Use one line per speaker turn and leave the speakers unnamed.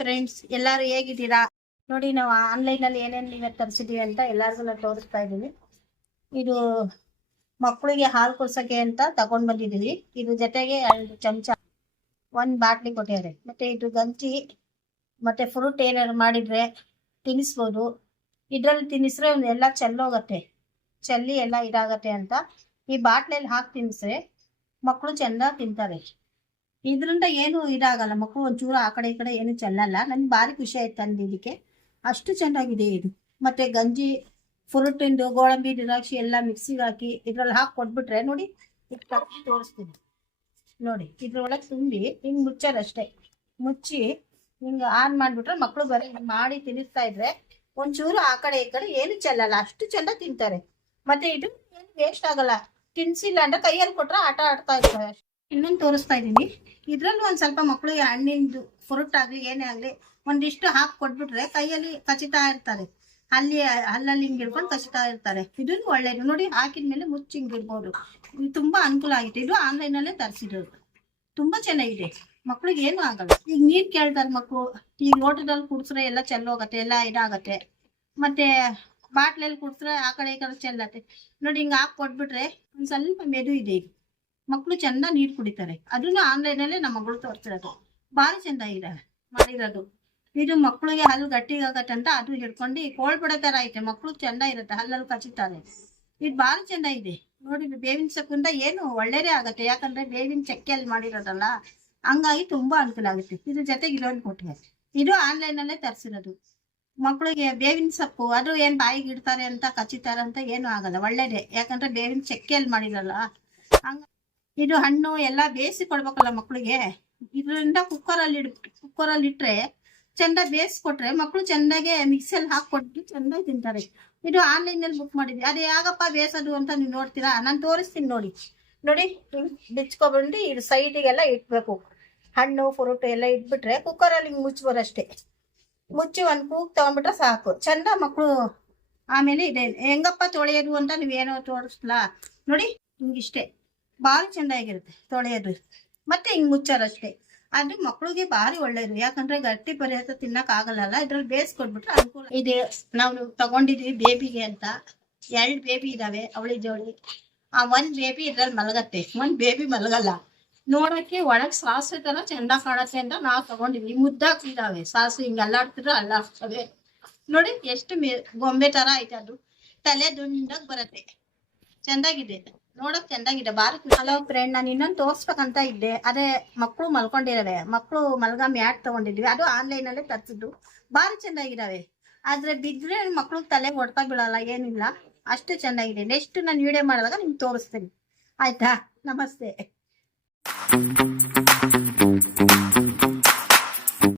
Friends ಎಲ್ಲರೂ ಹೇಗಿದ್ದೀರಾ? ನೋಡಿ ನಾವು ಆನ್ಲೈನಲ್ಲಿ ಏನೇನು ಇವತ್ತು ತರಿಸಿದೀವಿ ಅಂತ ಎಲ್ಲರಿಗೂ ತೋರಿಸ್ತಾ ಇದೀವಿ ಇದು ಮಕ್ಕಳಿಗೆ ಹಾಲು ಕುಡ್ಸಕ್ಕೆ ಅಂತ ತಗೊಂಡ್ ಬಂದಿದೀವಿ ಇದ್ರ ಜೊತೆಗೆ ಎರಡು ಚಮಚ ಒಂದ್ ಬಾಟ್ಲಿ ಕೊಟ್ಟಿದ್ದಾರೆ. ಮತ್ತೆ ಇದು ಗಂಜಿ, ಮತ್ತೆ ಫ್ರೂಟ್ ಏನಾದ್ರು ಮಾಡಿದ್ರೆ ತಿನ್ನಿಸ್ಬೋದು. ಇದ್ರಲ್ಲಿ ತಿನ್ನಿಸ್ರೆ ಎಲ್ಲ ಚೆಲ್ಲೋಗತ್ತೆ ಚೆಲ್ಲಿ ಎಲ್ಲ ಇದಾಗತ್ತೆ ಅಂತ. ಈ ಬಾಟ್ಲಲ್ಲಿ ಹಾಕಿ ತಿನ್ನಿಸ್ರೆ ಮಕ್ಕಳು ಚೆಂದ ತಿಂತಾರೆ. ಇದರಿಂದ ಏನು ಇದಾಗಲ್ಲ ಮಕ್ಕಳು ಒಂಚೂರು ಆ ಕಡೆ ಈ ಕಡೆ ಏನು ಚೆಲ್ಲಲ್ಲ. ನನ್ಗೆ ಭಾರಿ ಖುಷಿ ಆಯ್ತು ತಂದಿದ್ದಕ್ಕೆ ಅಷ್ಟು ಚೆನ್ನಾಗಿದೆ ಇದು. ಮತ್ತೆ ಗಂಜಿ, ಫುರುಟಿಂದು ಗೋಡಂಬಿ ದ್ರಾಕ್ಷಿ ಎಲ್ಲ ಮಿಕ್ಸಿಗೆ ಹಾಕಿ ಇದ್ರಲ್ಲಿ ಹಾಕಿ ಕೊಟ್ಬಿಟ್ರೆ ನೋಡಿ ತೋರಿಸ್ತೀನಿ. ನೋಡಿ, ಇದ್ರೊಳಗೆ ತುಂಬಿ ಹಿಂಗೆ ಮುಚ್ಚೋದಷ್ಟೇ ಮುಚ್ಚಿ ಹಿಂಗೆ ಆನ್ ಮಾಡಿಬಿಟ್ರೆ ಮಕ್ಕಳು ಬರೀ ಮಾಡಿ ತಿನ್ನಿಸ್ತಾ ಇದ್ರೆ ಒಂಚೂರು ಆ ಕಡೆ ಈ ಕಡೆ ಏನು ಚೆಲ್ಲಲ್ಲ. ಅಷ್ಟು ಚೆಂದ ತಿಂತಾರೆ. ಮತ್ತೆ ಇದು ಏನು ವೇಸ್ಟ್ ಆಗಲ್ಲ. ತಿನ್ಸಿಲ್ಲ ಅಂದ್ರೆ ಕೈಯಲ್ಲಿ ಕೊಟ್ರೆ ಆಟ ಆಡ್ತಾ ಇರ್ತಾರೆ ಇನ್ನೊಂದು ತೋರಿಸ್ತಾ ಇದ್ದೀನಿ ಇದ್ರಲ್ಲಿ ಒಂದು ಸ್ವಲ್ಪ ಮಕ್ಕಳಿಗೆ ಹಣ್ಣಿಂದು ಫ್ರೂಟ್ ಆಗಲಿ, ಏನೇ ಆಗಲಿ ಒಂದಿಷ್ಟು ಹಾಕಿ ಕೊಟ್ಬಿಟ್ರೆ ಕೈಯಲ್ಲಿ ಕಚಿತಾ ಇರ್ತಾರೆ. ಅಲ್ಲಿ, ಅಲ್ಲಲ್ಲಿ ಹಿಂಗೆ ಹಿಡ್ಕೊಂಡು ಕಚ್ತಾ ಇರ್ತಾರೆ. ಇದನ್ನು ಒಳ್ಳೇದು. ನೋಡಿ, ಹಾಕಿದ್ಮೇಲೆ ಮುಚ್ಚಿ ಹಿಂಗೆ ಇದು ತುಂಬಾ ಅನುಕೂಲ ಆಗಿತ್ತು. ಇದು ಆನ್ಲೈನಲ್ಲೇ ತರಿಸಿರೋದು ತುಂಬಾ ಚೆನ್ನಾಗಿದೆ. ಮಕ್ಳಿಗೆ ಏನು ಆಗಲ್ಲ. ಈಗ ನೀರ್ ಕೇಳ್ತಾರೆ ಮಕ್ಕಳು ಈಗ ಲೋಟದಲ್ಲಿ ಕುಡ್ಸ್ರೆ ಎಲ್ಲ ಚೆಲ್ಲೋಗತ್ತೆ, ಎಲ್ಲ ಇದಾಗತ್ತೆ. ಮತ್ತೆ ಬಾಟ್ಲಲ್ಲಿ ಕುಡ್ಸ್ರೆ ಆ ಕಡೆ ಈ ಕಡೆ ಚೆಲ್ಲತ್ತೆ. ನೋಡಿ, ಹಿಂಗೆ ಹಾಕಿ ಕೊಟ್ಬಿಟ್ರೆ ಒಂದು ಸ್ವಲ್ಪ ಮೆದು ಇದೆ ಇದು ಮಕ್ಕಳು ಚಂದ ನೀರ್ ಕುಡಿತಾರೆ. ಅದನ್ನು ಆನ್ಲೈನ್ ಅಲ್ಲೇ ನಮ್ಮ ಮಗಳು ತೋರಿಸಿರೋದು. ಭಾರಿ ಚಂದ ಇದೆ ಮಾಡಿರೋದು. ಇದು ಮಕ್ಕಳಿಗೆ ಹಲ್ಲು ಅಂತ ಅದು ಹಿಡ್ಕೊಂಡು ಕೋಳ್ಬಿಡೋ ತರ ಐತೆ. ಮಕ್ಕಳು ಚಂದ ಇರುತ್ತೆ ಹಲ್ಲಲ್ಲಿ ಕಚಿತಾರೆ ಇದು ಭಾರಿ ಚಂದ ಇದೆ. ನೋಡಿ ಬೇವಿನ ಸೊಪ್ಪಿಂದ ಏನು ಒಳ್ಳೇದೇ ಆಗತ್ತೆ. ಯಾಕಂದ್ರೆ ಬೇವಿನ ಚಕ್ಕೆಯಲ್ಲಿ ಮಾಡಿರೋದಲ್ಲ, ಹಂಗಾಗಿ ತುಂಬಾ ಅನುಕೂಲ ಆಗುತ್ತೆ. ಇದ್ರ ಜೊತೆಗೆ ಇಲ್ಲೊಂದು ಕೊಟ್ಟಿಗೆ ಇದು ಆನ್ಲೈನ್ ಅಲ್ಲೇ ತರಿಸಿರೋದು. ಮಕ್ಕಳಿಗೆ ಬೇವಿನ ಸೊಪ್ಪು, ಅದು ಏನ್ ಬಾಯಿಗೆ ಇಡ್ತಾರೆ ಅಂತ ಕಚಿತಾರೆ ಅಂತ ಏನು ಆಗಲ್ಲ. ಒಳ್ಳೇದೇ. ಯಾಕಂದ್ರೆ ಬೇವಿನ ಚಕ್ಕೆಯಲ್ಲಿ ಮಾಡಿರಲ್ಲ. ಹಂಗ ಇದು ಹಣ್ಣು ಎಲ್ಲ ಬೇಯಿಸಿ ಕೊಡ್ಬೇಕಲ್ಲ ಮಕ್ಕಳಿಗೆ ಇದರಿಂದ ಕುಕ್ಕರಲ್ಲಿ ಇಡ್ ಕುಕ್ಕರಲ್ಲಿ ಇಟ್ರೆ ಚಂದ ಬೇಯಿಸ್ಕೊಟ್ರೆ ಮಕ್ಕಳು ಚೆನ್ನಾಗೆ ಮಿಕ್ಸಿಯಲ್ಲಿ ಹಾಕೊಟ್ಟು ಚೆನ್ನಾಗಿ ತಿಂತಾರೆ. ಇದು ಆನ್ಲೈನ್ ಅಲ್ಲಿ ಬುಕ್ ಮಾಡಿದ್ವಿ. ಅದು ಯಾಗಪ್ಪ ಬೇಯಿಸೋದು ಅಂತ ನೀವು ನೋಡ್ತೀರಾ? ನಾನು ತೋರಿಸ್ತೀನಿ ನೋಡಿ. ನೋಡಿ ಬಿಚ್ಕೊಬಂದು ಇದು ಸೈಡಿಗೆಲ್ಲ ಇಟ್ಬೇಕು ಹಣ್ಣು ಫ್ರೂಟ್ ಎಲ್ಲ ಇಟ್ಬಿಟ್ರೆ ಕುಕ್ಕರಲ್ಲಿ ಹಿಂಗ್ ಮುಚ್ಬೋದಷ್ಟೇ ಮುಚ್ಚಿ ಒಂದು ಕೂಗ್ ತಗೊಂಡ್ಬಿಟ್ರೆ ಸಾಕು. ಚಂದ ಮಕ್ಕಳು ಆಮೇಲೆ ಇದೆ. ಹೆಂಗಪ್ಪ ತೊಳೆಯೋದು ಅಂತ ನೀವೇನೋ ತೋರಿಸ್ಲಾ? ನೋಡಿ, ಹಿಂಗಿಷ್ಟೇ. ಭಾರಿ ಚೆನ್ನಾಗಿರುತ್ತೆ ತೊಳೆಯೋದು. ಮತ್ತೆ ಹಿಂಗ್ ಮುಚ್ಚಾರಷ್ಟೇ ಅದು ಮಕ್ಳಿಗೆ ಭಾರಿ ಒಳ್ಳೇದು. ಯಾಕಂದ್ರೆ ಗಟ್ಟಿ ಪದಾರ್ಥ ತಿನ್ನಕ್ ಆಗಲ್ಲ ಇದ್ರಲ್ಲಿ ಬೇಯಿಸ್ಕೊಟ್ಬಿಟ್ರೆ ಅನುಕೂಲ ಇದೆ ನಾವು ತಗೊಂಡಿದ್ವಿ ಬೇಬಿಗೆ ಅಂತ. ಎರಡು ಬೇಬಿ ಇದಾವೆ, ಅವಳಿ ಜೋಳಿ. ಆ ಒಂದ್ ಬೇಬಿ ಇದ್ರಲ್ಲಿ ಮಲಗತ್ತೆ. ಒಂದ್ ಬೇಬಿ ಮಲಗಲ್ಲ. ನೋಡಕ್ಕೆ ಒಳಗ್ ಸಾಸಿವೆ ತರ ಚಂದ ಕಾಣತ್ತೆ ಅಂತ ನಾವ್ ತಗೊಂಡಿದ್ವಿ. ಮುದ್ದಾಗ್ತಿದಾವೆ ಸಾಸು ಹಿಂಗ್ ಅಲ್ಲಾಡ್ತಿದ್ರೆ ಅಲ್ಲಾಡ್ತವೆ. ನೋಡಿ, ಎಷ್ಟು ಗೊಂಬೆ ತರ ಐತೆ ಅದು. ತಲೆ ದುಂಡಾಗ್ ಬರತ್ತೆ. ಚಂದಾಗಿದೆ. ನೋಡಕ್ ಚೆಂದಾಗಿದೆ. ಬಾರಿ ಹಲೋ ಫ್ರೆಂಡ್ ನಾನು ಇನ್ನೊಂದು ತೋರ್ಸ್ಬೇಕಂತ ಇದ್ದೆ. ಅದೇ ಮಕ್ಕಳು ಮಲ್ಕೊಂಡಿದಾವೆ ಮಕ್ಕಳು ಮಲ್ಗ ಮ್ಯಾಟ್ ತಗೊಂಡಿದ್ವಿ. ಅದು ಆನ್ಲೈನ್ ಅಲ್ಲೇ ತರ್ಸಿದ್ದು. ಬಾರಿ ಚೆನ್ನಾಗಿದಾವೆ ಆದ್ರೆ ಬಿದ್ರೆ ಮಕ್ಳು ತಲೆ ಹೊಡ್ತಾ ಬೀಳಲ್ಲ, ಏನಿಲ್ಲ. ಅಷ್ಟು ಚೆನ್ನಾಗಿದೆ ನೆಕ್ಸ್ಟ್ ನಾನು ವಿಡಿಯೋ ಮಾಡಿದಾಗ ನಿಮ್ಗೆ ತೋರಿಸ್ತೀನಿ. ಆಯ್ತಾ? ನಮಸ್ತೆ.